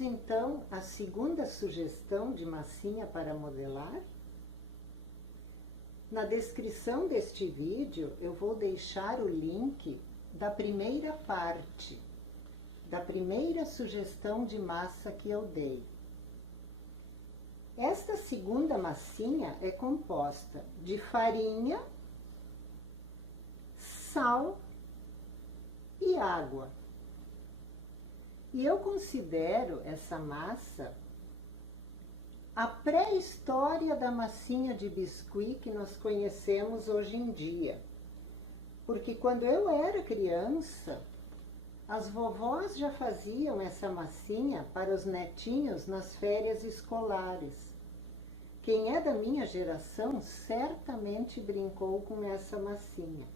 Vamos então à segunda sugestão de massinha para modelar. Na descrição deste vídeo eu vou deixar o link da primeira parte, da primeira sugestão de massa que eu dei. Esta segunda massinha é composta de farinha, sal e água. E eu considero essa massa a pré-história da massinha de biscuit que nós conhecemos hoje em dia. Porque quando eu era criança, as vovós já faziam essa massinha para os netinhos nas férias escolares. Quem é da minha geração certamente brincou com essa massinha.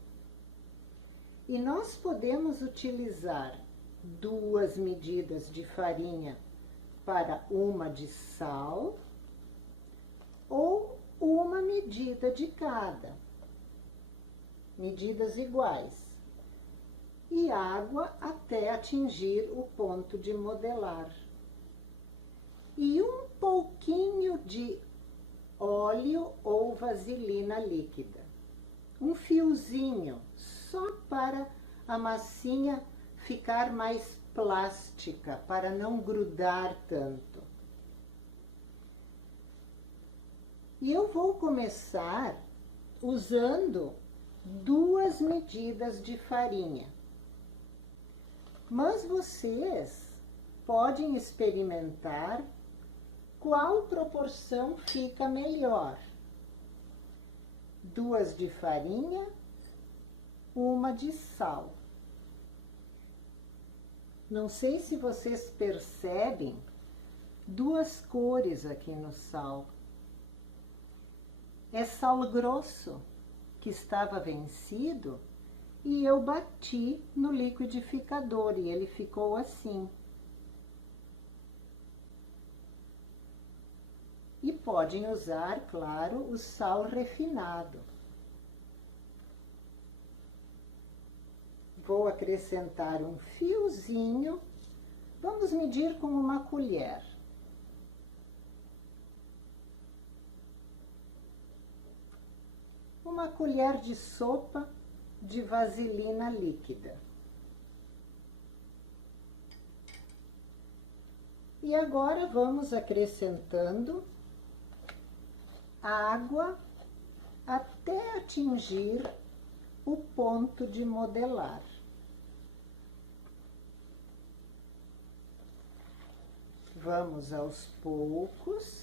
E nós podemos utilizar 2 medidas de farinha para uma de sal ou uma medida de cada, medidas iguais, e água até atingir o ponto de modelar. E um pouquinho de óleo ou vaselina líquida. Um fiozinho, só para a massinha ficar mais plástica, para não grudar tanto. E eu vou começar usando 2 medidas de farinha. Mas vocês podem experimentar qual proporção fica melhor. 2 de farinha, 1 de sal. Não sei se vocês percebem 2 cores aqui no sal. É sal grosso, que estava vencido, e eu bati no liquidificador e ele ficou assim. E podem usar, claro, o sal refinado. Vou acrescentar um fiozinho, vamos medir com uma colher. Uma colher de sopa de vaselina líquida. E agora vamos acrescentando água até atingir o ponto de modelar. Vamos aos poucos.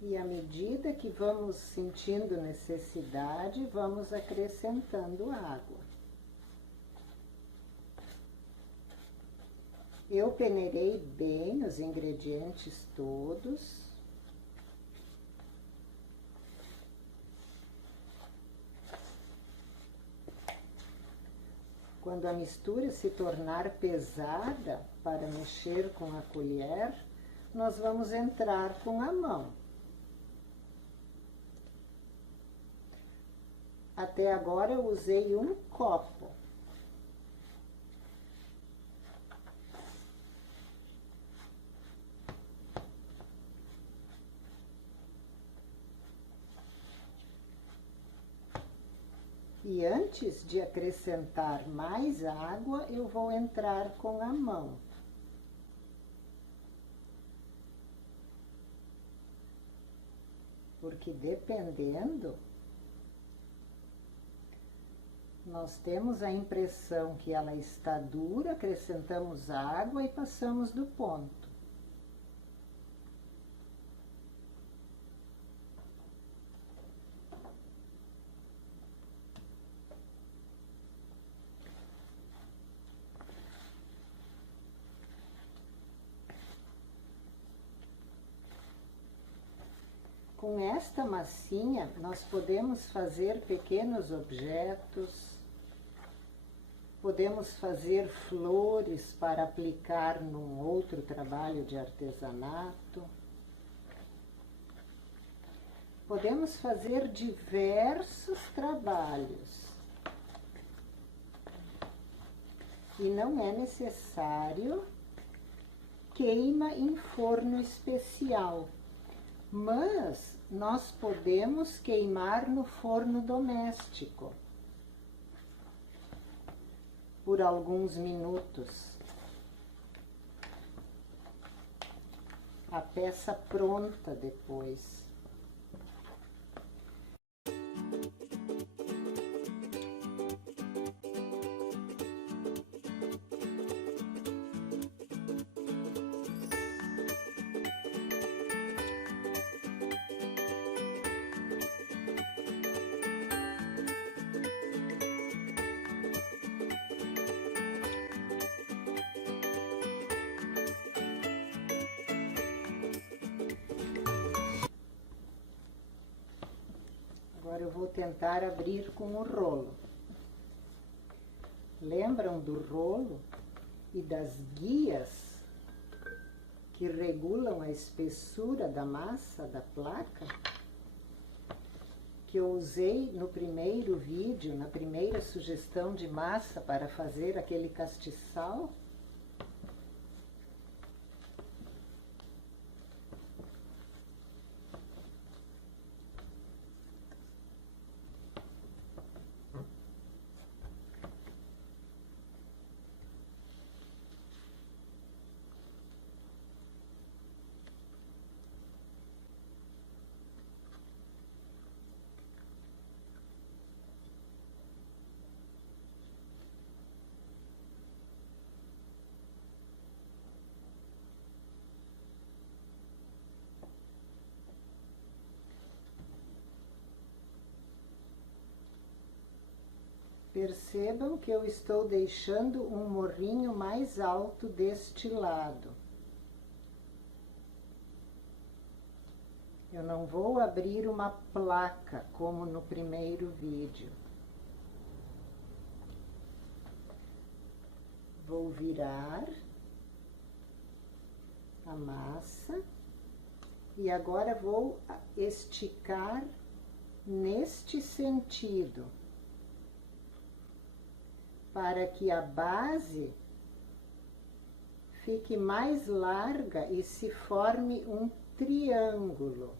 E à medida que vamos sentindo necessidade, vamos acrescentando água. Eu peneirei bem os ingredientes todos. Quando a mistura se tornar pesada para mexer com a colher, nós vamos entrar com a mão. Até agora eu usei um copo. E antes de acrescentar mais água, eu vou entrar com a mão. Porque dependendo, nós temos a impressão que ela está dura, acrescentamos água e passamos do ponto. Com esta massinha, nós podemos fazer pequenos objetos. podemos fazer flores para aplicar num outro trabalho de artesanato. Podemos fazer diversos trabalhos. E não é necessário queima em forno especial, mas nós podemos queimar no forno doméstico por alguns minutos. A peça pronta depois. Agora eu vou tentar abrir com o rolo. Lembram do rolo e das guias que regulam a espessura da massa da placa? Que eu usei no primeiro vídeo, na primeira sugestão de massa para fazer aquele castiçal? Percebam que eu estou deixando um morrinho mais alto deste lado. Eu não vou abrir uma placa como no primeiro vídeo. Vou virar a massa e agora vou esticar neste sentido, para que a base fique mais larga e se forme um triângulo.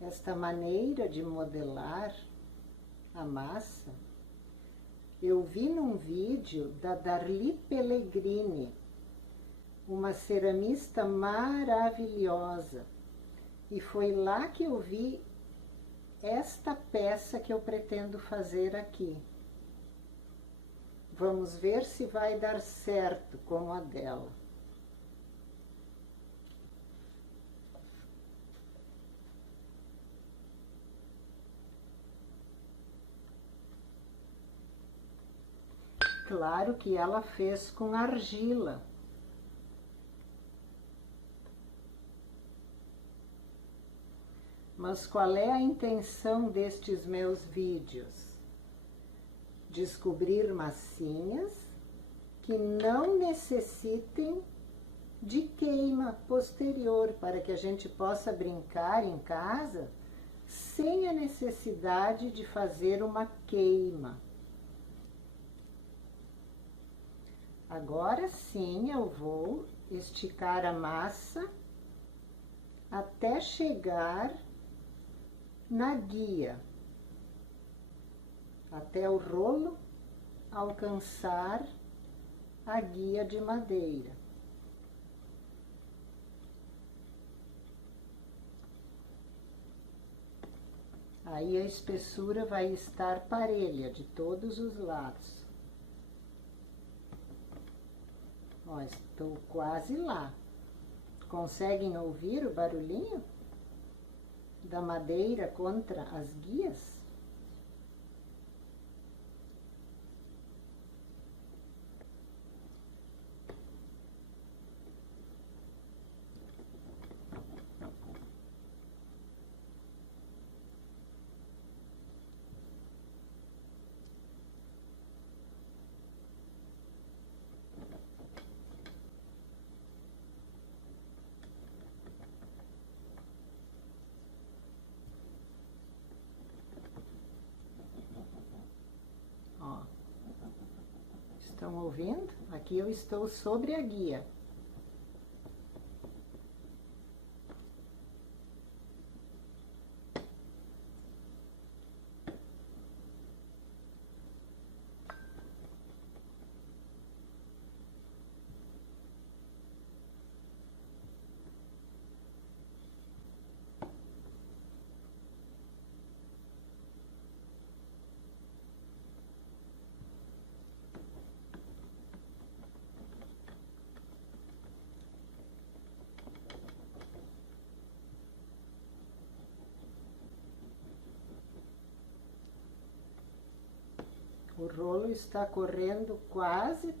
Esta maneira de modelar a massa eu vi num vídeo da Darli Pellegrini, uma ceramista maravilhosa. E foi lá que eu vi esta peça que eu pretendo fazer aqui. Vamos ver se vai dar certo como a dela. Claro que ela fez com argila. Mas qual é a intenção destes meus vídeos? Descobrir massinhas que não necessitem de queima posterior, para que a gente possa brincar em casa sem a necessidade de fazer uma queima. Agora sim eu vou esticar a massa até chegar na guia, até o rolo alcançar a guia de madeira. Aí a espessura vai estar parelha de todos os lados. Ó, estou quase lá. Conseguem ouvir o barulhinho da madeira contra as guias? Estão ouvindo? Aqui eu estou sobre a guia. O rolo está correndo quase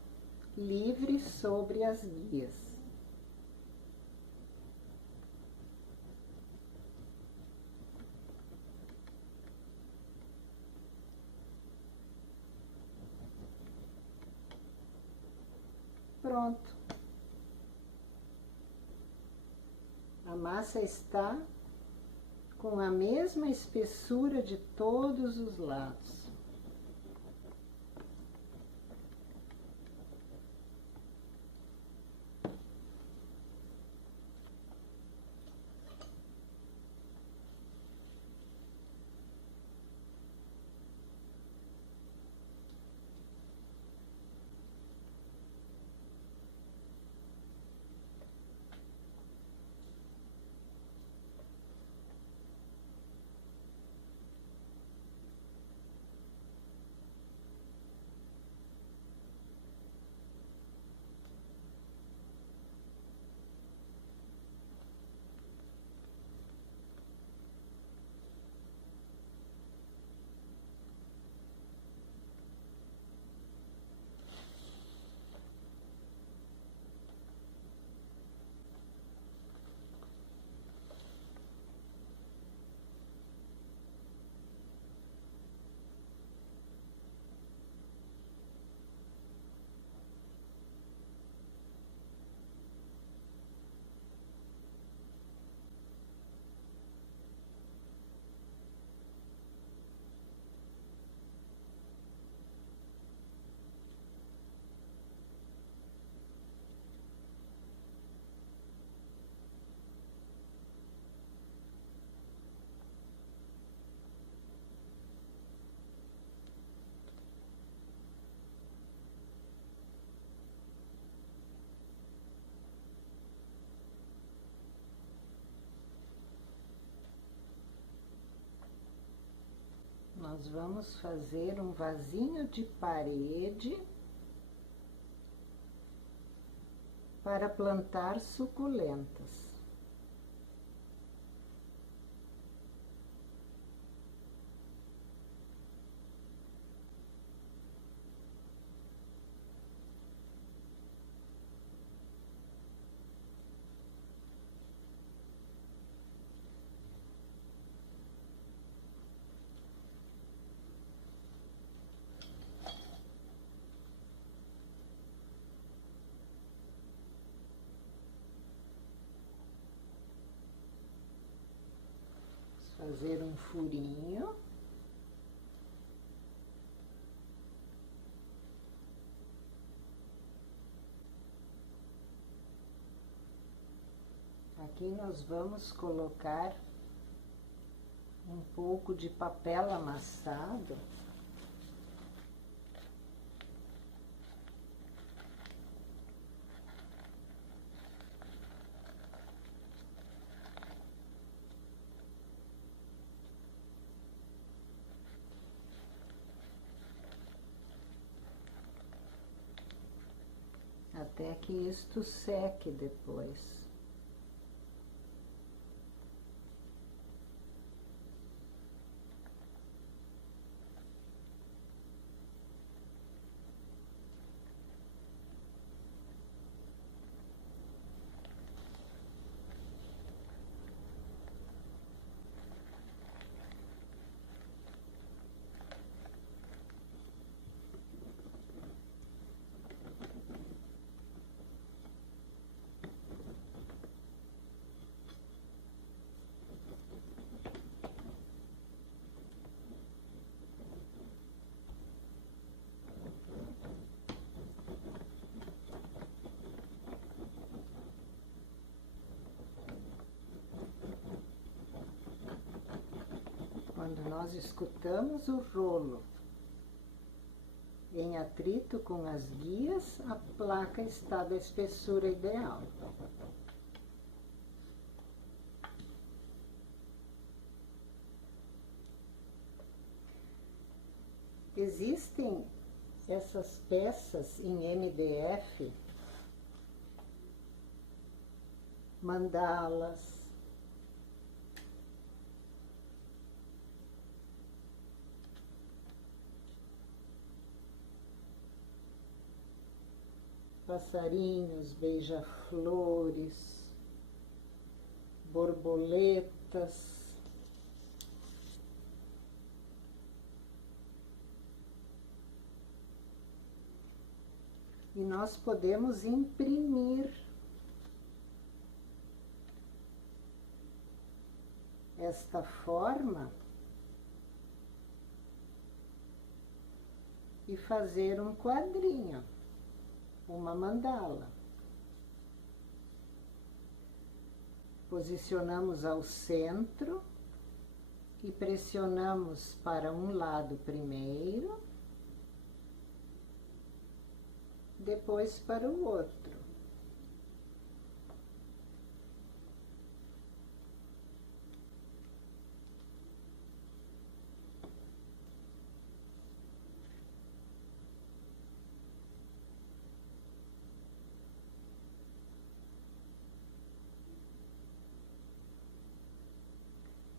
livre sobre as guias. Pronto. A massa está com a mesma espessura de todos os lados. Nós vamos fazer um vasinho de parede para plantar suculentas. Fazer um furinho. Aqui nós vamos colocar um pouco de papel amassado. Até que isto seque depois. Quando nós escutamos o rolo em atrito com as guias, a placa está da espessura ideal. Existem essas peças em MDF, mandalas, passarinhos, beija-flores, borboletas. E nós podemos imprimir esta forma e fazer um quadrinho, uma mandala. Posicionamos ao centro e pressionamos para um lado primeiro, depois para o outro.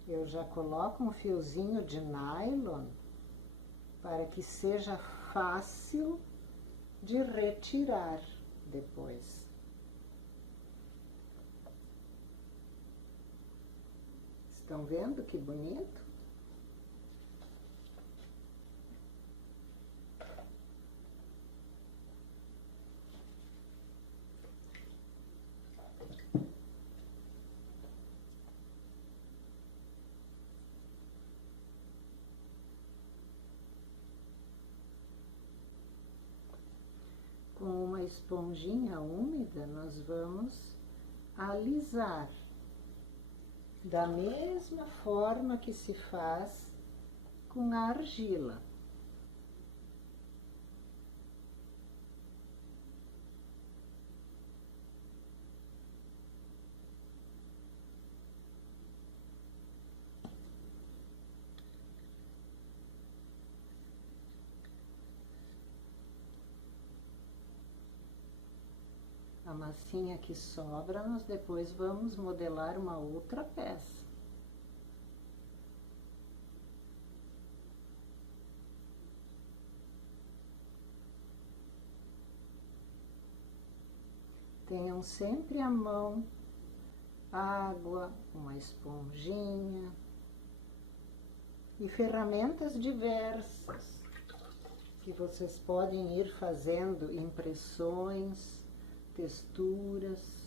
Eu já coloco um fiozinho de nylon para que seja fácil de retirar depois. Estão vendo que bonito? Com uma esponjinha úmida, nós vamos alisar da mesma forma que se faz com a argila. A massinha que sobra, nós depois vamos modelar uma outra peça. Tenham sempre à mão água, uma esponjinha e ferramentas diversas que vocês podem ir fazendo impressões, texturas.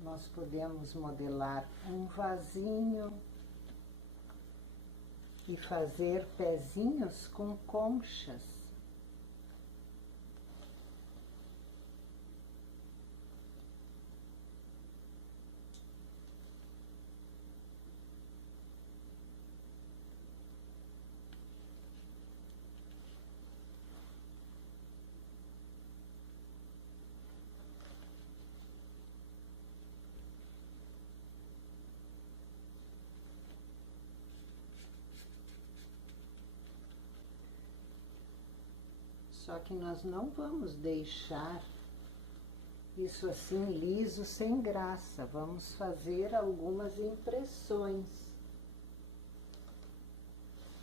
Nós podemos modelar um vasinho e fazer pezinhos com conchas. Só que nós não vamos deixar isso assim liso, sem graça. Vamos fazer algumas impressões.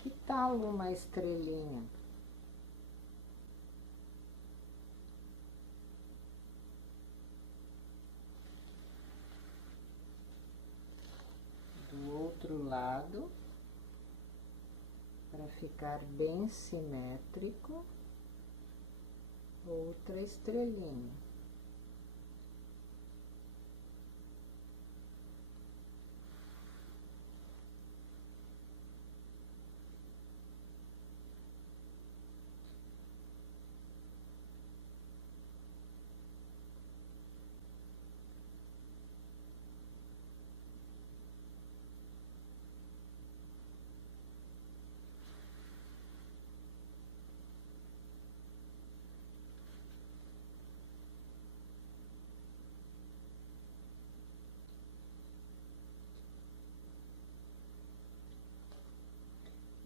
Que tal uma estrelinha? para ficar bem simétrico. Outra estrelinha.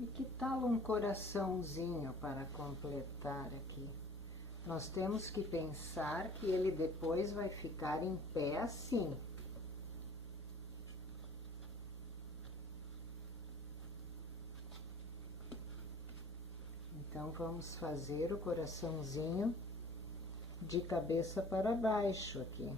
E que tal um coraçãozinho para completar aqui? Nós temos que pensar que ele depois vai ficar em pé assim. Então, vamos fazer o coraçãozinho de cabeça para baixo aqui.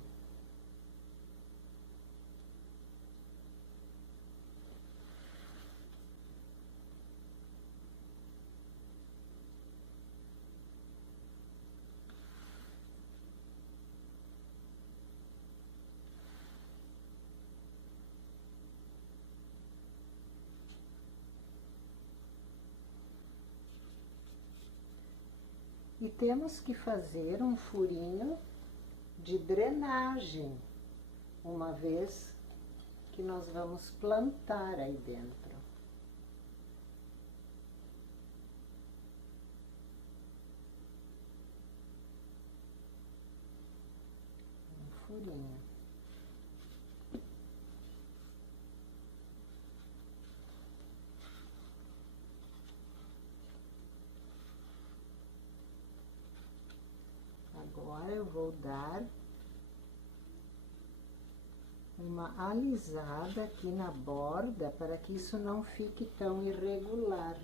E temos que fazer um furinho de drenagem, uma vez que nós vamos plantar aí dentro. Um furinho. Agora eu vou dar uma alisada aqui na borda para que isso não fique tão irregular.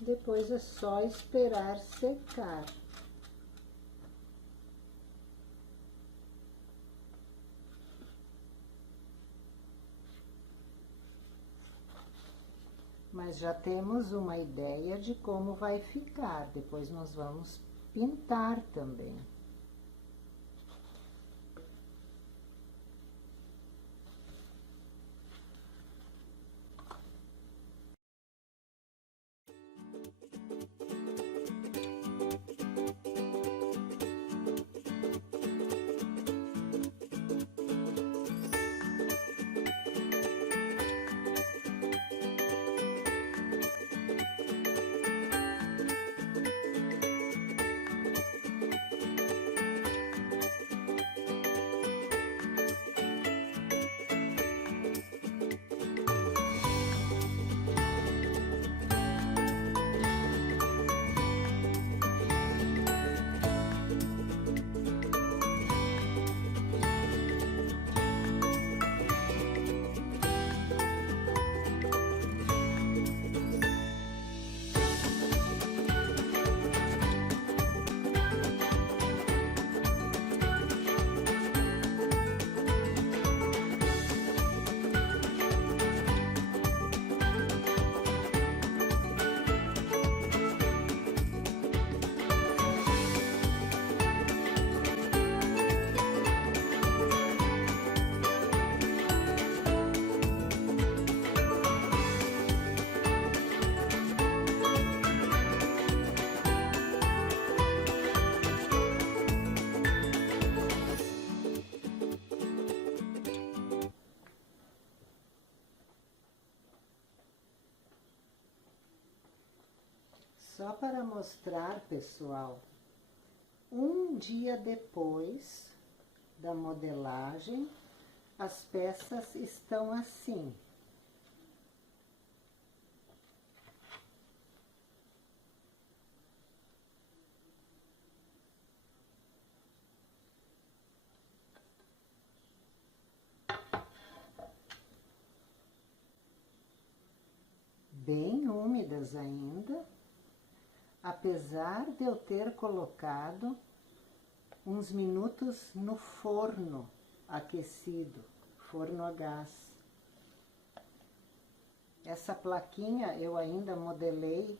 Depois é só esperar secar. Mas já temos uma ideia de como vai ficar. Depois nós vamos pintar também. Só para mostrar, pessoal, um dia depois da modelagem, as peças estão assim. Bem úmidas ainda, apesar de eu ter colocado uns minutos no forno aquecido, forno a gás. Essa plaquinha eu ainda modelei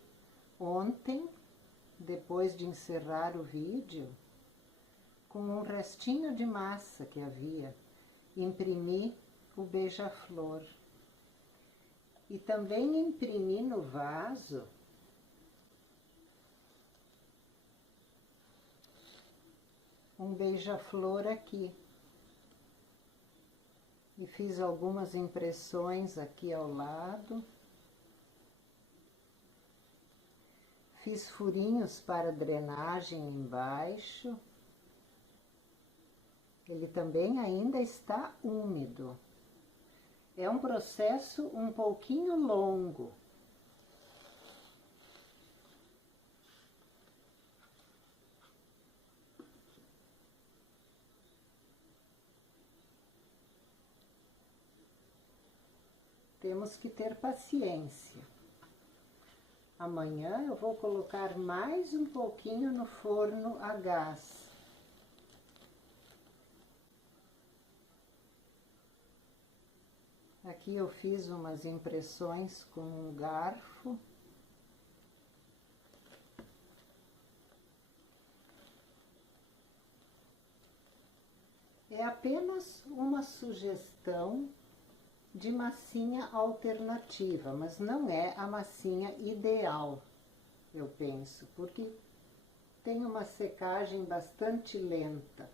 ontem, depois de encerrar o vídeo, com um restinho de massa que havia. Imprimi o beija-flor. E também imprimi no vaso um beija-flor aqui. E fiz algumas impressões aqui ao lado. Fiz furinhos para drenagem embaixo. Ele também ainda está úmido. É um processo um pouquinho longo. Temos que ter paciência. Amanhã eu vou colocar mais um pouquinho no forno a gás. Aqui eu fiz umas impressões com um garfo. É apenas uma sugestão de massinha alternativa, mas não é a massinha ideal, eu penso, porque tem uma secagem bastante lenta.